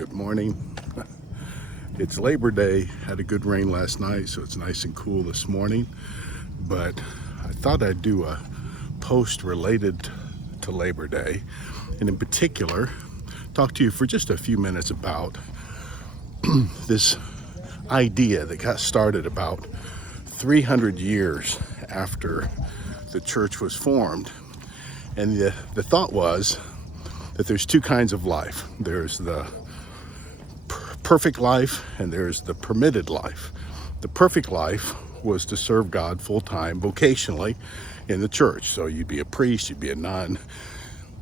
Good morning. It's Labor Day. Had a good rain last night, so it's nice and cool this morning. But I thought I'd do a post related to Labor Day, and in particular, talk to you for just a few minutes about this idea that got started about 300 years after the church was formed. And the thought was that there's two kinds of life. There's the perfect life and there's the permitted life. The perfect life was to serve God full-time, vocationally in the church. So you'd be a priest, you'd be a nun,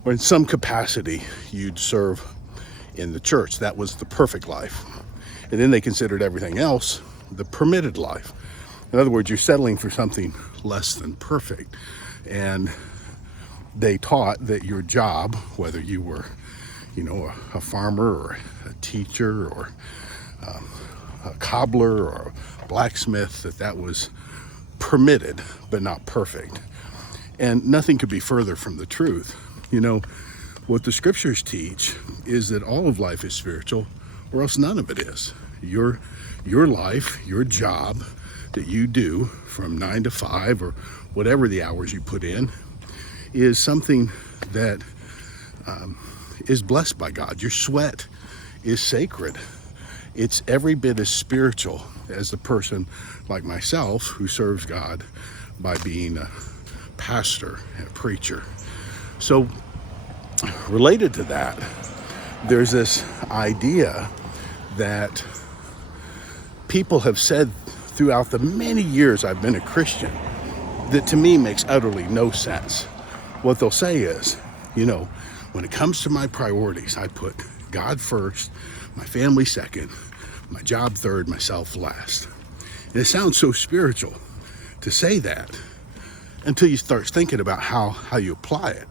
or in some capacity you'd serve in the church. That was the perfect life. And then they considered everything else the permitted life. In other words, you're settling for something less than perfect. And they taught that your job, whether you were, a farmer or a teacher or a cobbler or a blacksmith, that was permitted but not perfect. And nothing could be further from the truth. What the scriptures teach is that all of life is spiritual, or else none of it is. Your life, your job that you do from 9 to 5 or whatever the hours you put in, is something that is blessed by God. Your sweat is sacred. It's every bit as spiritual as the person like myself who serves God by being a pastor and a preacher. So related to that, there's this idea that people have said throughout the many years I've been a Christian that to me makes utterly no sense. What they'll say is, when it comes to my priorities, I put God first, my family second, my job third, myself last. And it sounds so spiritual to say that until you start thinking about how you apply it.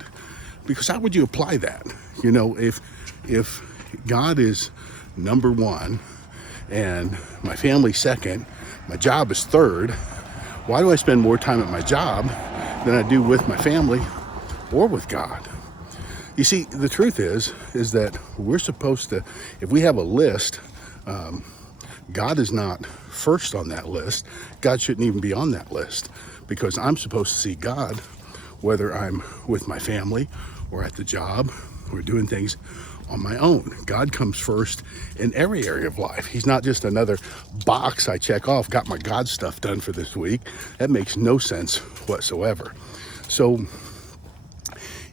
Because how would you apply that? If God is number one and my family second, my job is third, why do I spend more time at my job than I do with my family or with God? You see, the truth is that we're supposed to, if we have a list, God is not first on that list. God shouldn't even be on that list, because I'm supposed to see God whether I'm with my family or at the job or doing things on my own. God comes first in every area of life. He's not just another box I check off, got my God stuff done for this week. That makes no sense whatsoever. So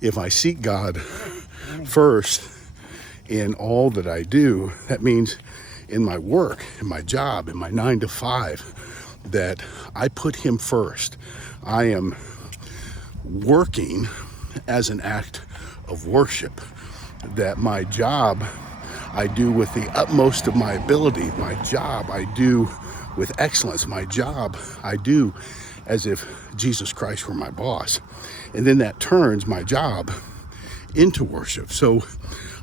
if I seek God first in all that I do, that means in my work, in my job, in my 9 to 5, that I put him first. I am working as an act of worship, that my job I do with the utmost of my ability. My job I do with excellence. My job I do as if Jesus Christ were my boss. And then that turns my job into worship. So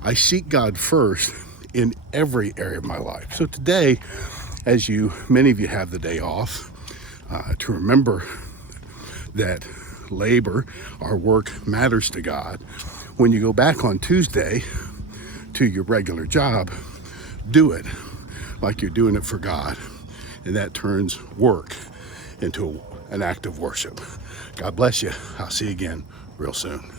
I seek God first in every area of my life. So today, as many of you have the day off, to remember that labor, our work, matters to God. When you go back on Tuesday to your regular job, do it like you're doing it for God. And that turns work into an act of worship. God bless you. I'll see you again real soon.